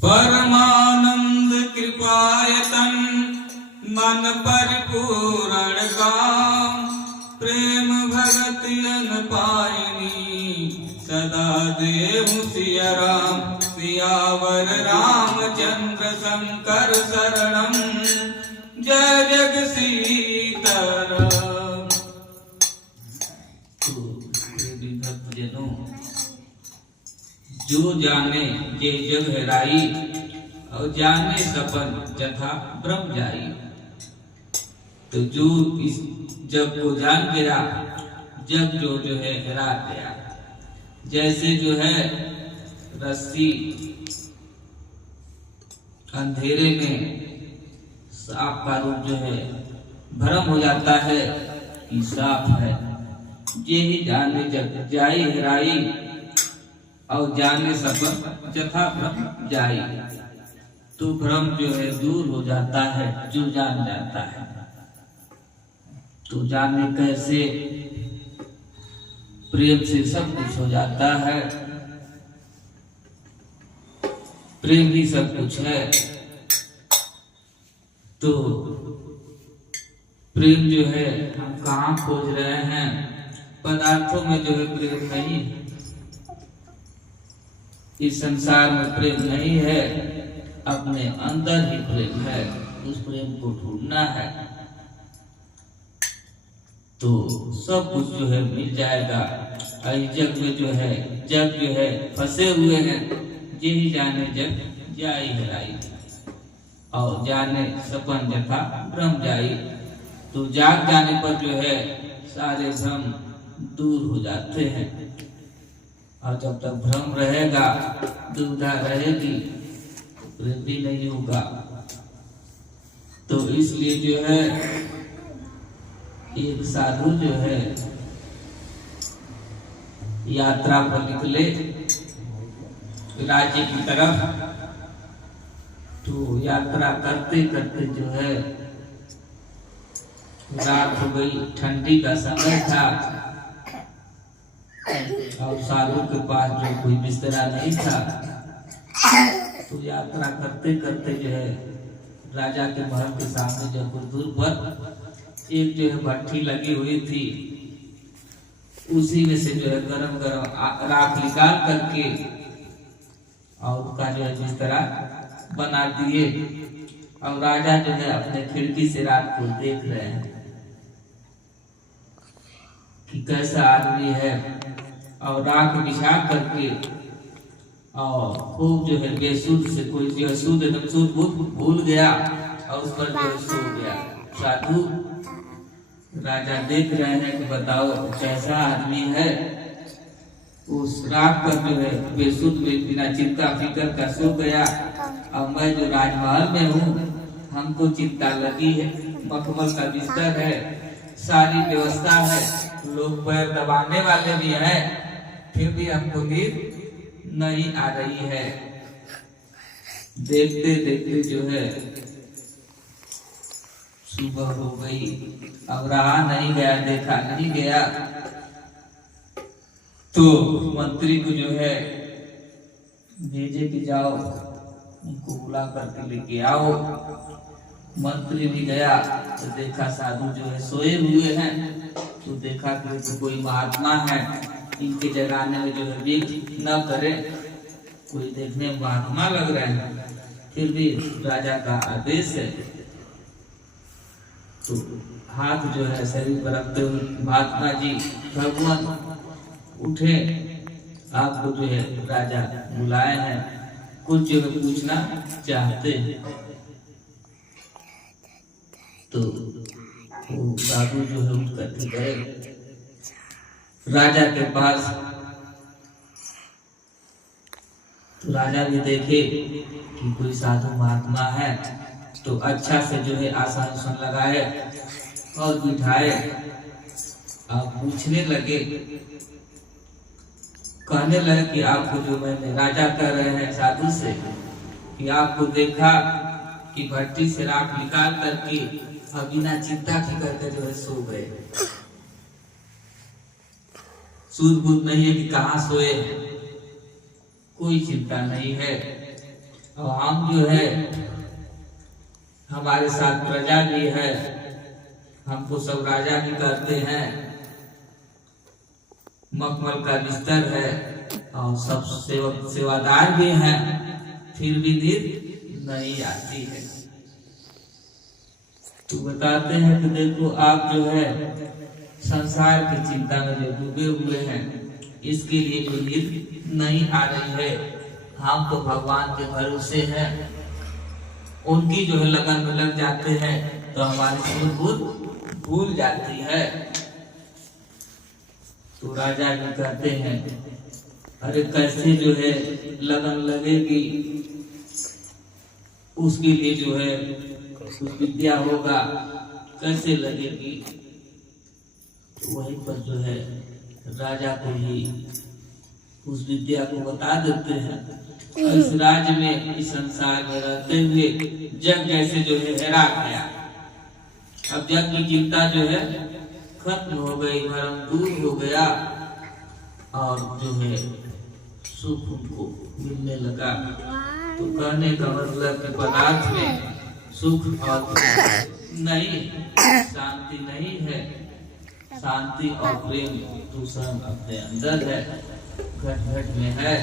परमानंद कृपायतन मन परिपूर्ण काम, प्रेम भगति अन पायनी सदा देहु सिया राम। सियावर रामचंद्र शंकर शरणम, जय जग सीताराम। तो भक्तजनों, जो जाने ये जग हेराई, और जाने सपन जथा ब्रह्म जाई। तो जो इस जग को जान गया, जग जो है हेरा गया। जैसे जो है रस्सी अंधेरे में सांप का रूप जो है भ्रम हो जाता है कि सांप है। ये ही जाने जग जाई हेराई, और जाने सपन जथा भ्रम जाई। तो भ्रम जो है दूर हो जाता है, जो जान जाता है। तो जाने कैसे? प्रेम से सब कुछ हो जाता है। प्रेम ही सब कुछ है। तो प्रेम जो है हम कहाँ खोज रहे हैं? पदार्थों में जो है प्रेम नहीं है, इस संसार में प्रेम नहीं है, अपने अंदर ही प्रेम है। उस प्रेम को ढूंढना है तो सब कुछ जो है मिल जाएगा। इस जग में जो है फंसे हुए हैं। ये ही जाने जग जाई हेराई, और जाने सपन जथा भ्रम जाई। तो जाग जाने पर जो है सारे भ्रम दूर हो जाते हैं। और जब तक भ्रम रहेगा, दुविधा रहेगी, तो प्रेम भी नहीं होगा। तो इसलिए जो है एक साधु जो है यात्रा पर निकले राज्य की तरफ। तो यात्रा करते करते जो है रात हो गई, ठंडी का समय था, और साधु के पास जो कोई बिस्तरा नहीं था। तो यात्रा करते करते जो है राजा के महल के सामने जो कुछ दूर पर एक जो है भट्ठी लगी हुई थी। उसी में से जो है गरम गरम राख निकाल करके और उसका जो है बिस्तरा बना दिए। और राजा जो है अपने खिड़की से रात को देख रहे हैं कि कैसा आदमी है। और राख बिछा करके और खूब जो है बेसुध से कोई जो है शुद्ध एकदम शुद्ध भूल गया, और उस पर जो है सो गया। साधु राजा देख रहे हैं कि बताओ कैसा आदमी है। उस रात पर जो है बेसुध में बिना चिंता फिकर का सो गया। और मैं जो राजमहल में हूँ, हमको चिंता लगी है। मखमल का बिस्तर है, सारी व्यवस्था है, लोग पैर दबाने वाले भी हैं, फिर भी हमको नींद नहीं आ रही है। देखते देखते जो है सुबह हो गई। अब रहा नहीं गया, देखा नहीं गया। तो मंत्री को जो है भेजे कि जाओ उनको बुला करके लेके आओ। मंत्री भी गया तो देखा साधु जो है सोए हुए हैं। तो देखा कि कोई महात्मा है, इनके जगाने में जो है विघ्न न करे। कोई देखने में महात्मा लग रहे हैं, फिर भी राजा का आदेश है। तो हाथ जो है शरीर पर रखते हुए महात्मा जी भगवान उठे, आपको जो है राजा बुलाए हैं, कुछ जो है पूछना चाहते हैं। तो वो साधु जो है उठ करके गए राजा के पास। तो राजा भी देखे कि कोई साधु महात्मा है, तो अच्छा से जो है आसन लगाए और बिठाए। आप पूछने लगे, कहने लगे कि आपको जो मैंने राजा कह रहे हैं साधु से कि आपको देखा कि भट्टी से राख निकाल करके और बिना चिंता फिकर के जो है सो गए। सूझ बूझ नहीं है कि कहाँ सोए, कोई चिंता नहीं है। और हम जो है हमारे साथ प्रजा भी है, हमको सब राजा भी कहते हैं, मखमल का बिस्तर है और सब सेवादार भी हैं, फिर भी नींद नहीं आती है। तो बताते हैं कि देखो आप जो है संसार की चिंता में जो डूबे हुए हैं, इसके लिए जो नींद नहीं आ रही है, हम तो भगवान के भरोसे हैं, उनकी जो है लगन में लग जाते हैं तो हमारी सूझ बूझ भूल जाती है। तो राजा भी कहते हैं अरे कैसे जो है लगन लगेगी, उसके लिए जो है कुछ विद्या होगा, कैसे लगेगी। तो वहीं पर जो है राजा को ही उस विद्या को बता देते हैं। इस राज्य में, इस संसार में रहते हुए जग जैसे जो है हेरा गया। अब जग की चिंता जो है खत्म हो गई, भरम दूर हो गया और जो है सुख उनको मिलने लगा। तो कहने का मतलब कि पदार्थ में सुख और नहीं, शांति नहीं है। शांति और प्रेम तो सब अपने अंदर है, घट घट में है।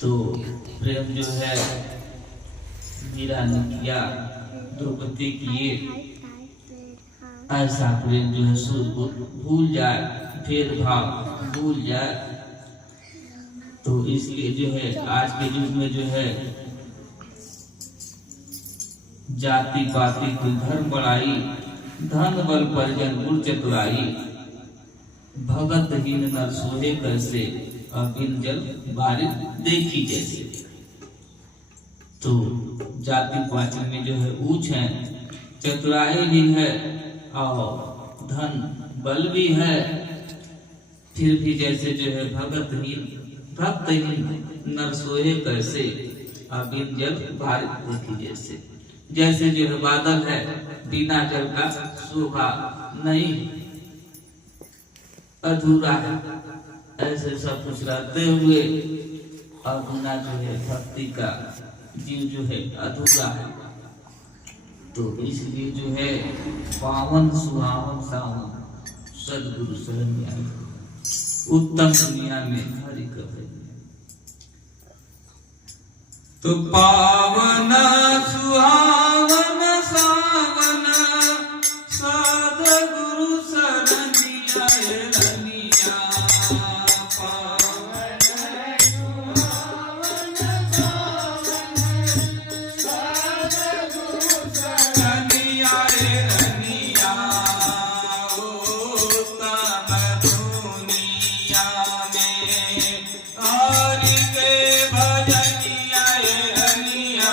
तो प्रेम जो है मीरा ने किया, द्रौपदी किए, ऐसा प्रेम जो है सूझ भूल जाए, भेदभाव भूल जाए। तो इसलिए जो है आज के युग में जो है जाति पाति की धर्म बढ़ाई, धन बल परिजन गुण चतुराई, भगत हीन नर सोहे कैसे, बिन जल बारिश देखी जैसे। तो जाति पाति में जो है ऊंच है, चतुराई भी है और धन बल भी है, फिर भी जैसे जो है भक्तहीन नर सोहे कैसे, बिन जल बारिश देखी जैसे। जैसे जो है बादल है, बिना जल का शोभा नहीं, अधूरा है। ऐसे सब कुछ रहते हुए और बिना जो है भक्ति का जीव जो है अधूरा है। तो इसलिए जो है पावन सुहावन सावन सदगुरु शरण आए, उत्तम दुनिया में हरि कहे। तो पावन सुहावन सावन सदगुरु शरण आए रनिया। हरि के भजनिया रनिया।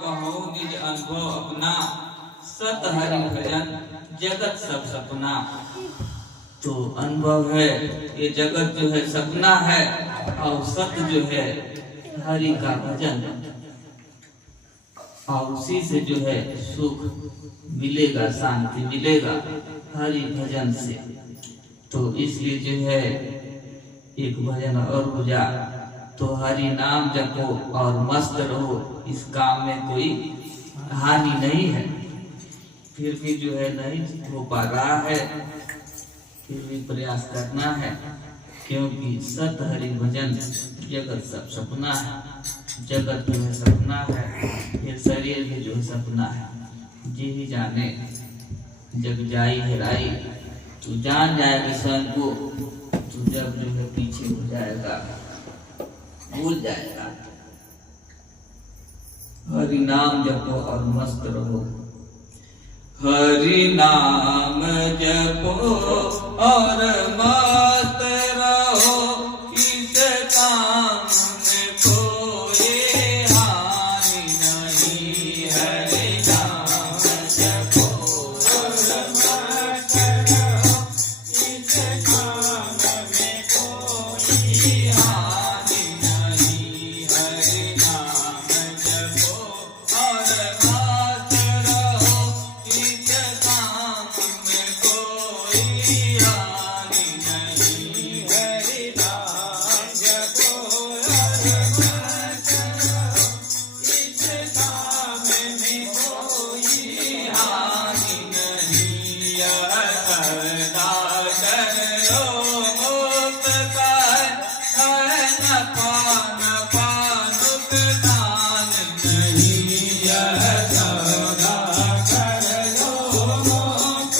कहो निज अनुभव अपना, सत हरि भजन जगत सब सपना। तो अनुभव है ये जगत जो है सपना है, और सत्य जो है हरि का भजन, और उसी से जो है सुख मिलेगा, शांति मिलेगा हरि भजन से। तो इसलिए जो है एक भजन और बुझा, तो हरि नाम जपो और मस्त रहो, इस काम में कोई हानि नहीं है। फिर भी जो है नहीं हो पा रहा है, फिर भी प्रयास करना है, क्योंकि सत हरि भजन जगत सब सपना है। जगत जो है सपना है, ये शरीर भी जो है सपना है। जी ही जाने जब जाई हेराई, तू जान जाएगा स्वयं को, तू जब जो है पीछे हो जाएगा, भूल जाएगा। हरि नाम जपो और मस्त रहो, हरि नाम जपो और मस्त रहो, इस काम में कोई हानि नहीं। हरि नाम जपो और मस्त रहो, इस काम में कोई हानि नहीं। हरि नाम जपो और मस्त रहो, इस काम में कोई हानि नहीं। हरि नाम जपो और मस्त रहो, इस काम में कोई हानि नहीं। यह करता करो मुक्त है न पान नुकसान नहीं। यह सौदा करो मुक्त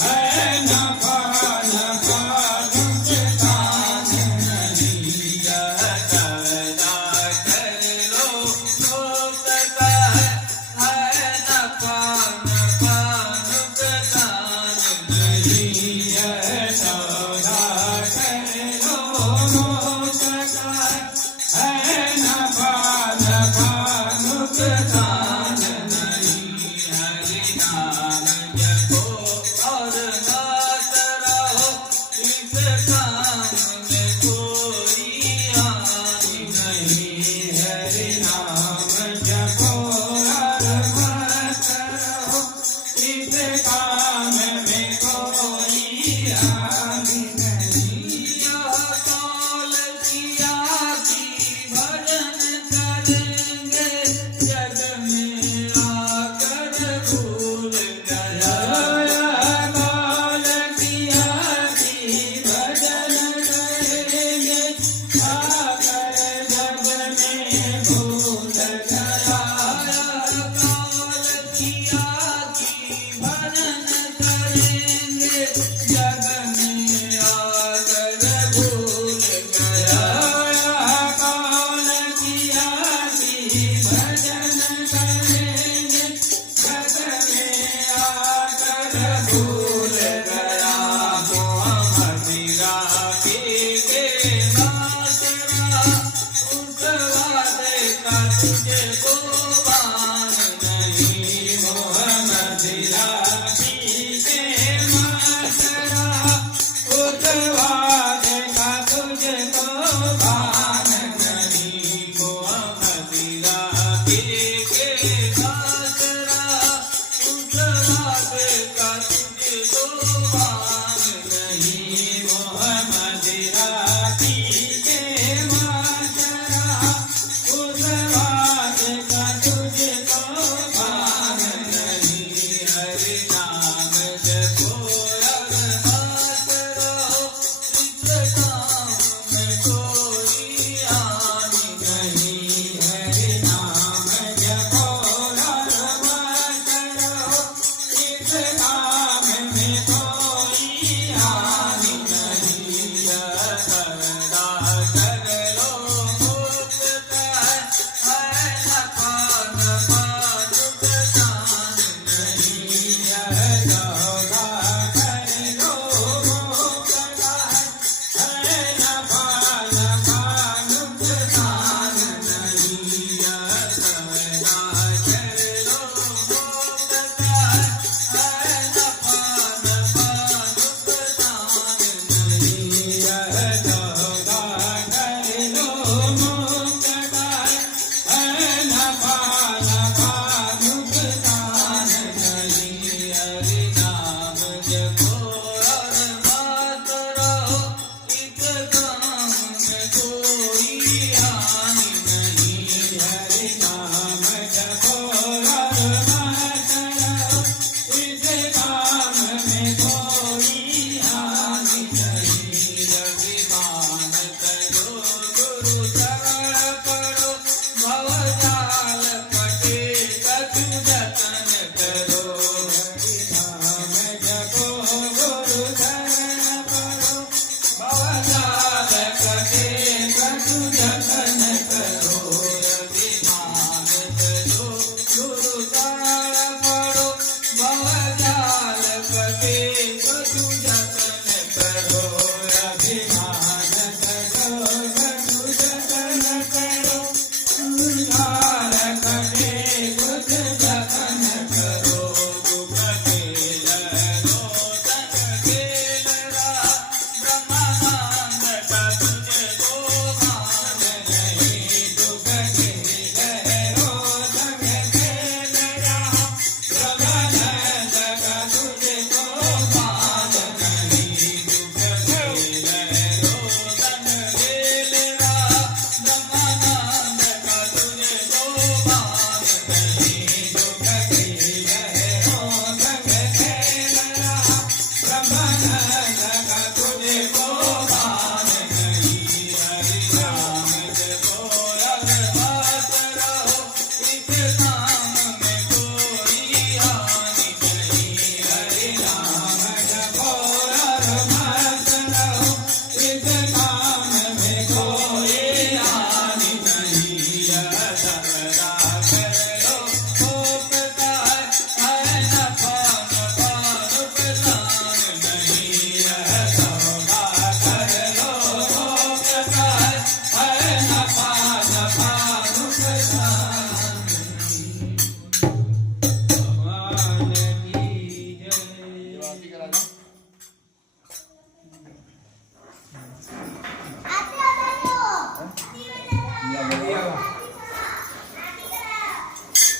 है न पान नुकसान नहीं। यह सौदा करो मुक्त है न पान नुकसान नहीं। यह सौदा करो मुक्त है न पान नुकसान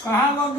कहाँ लोग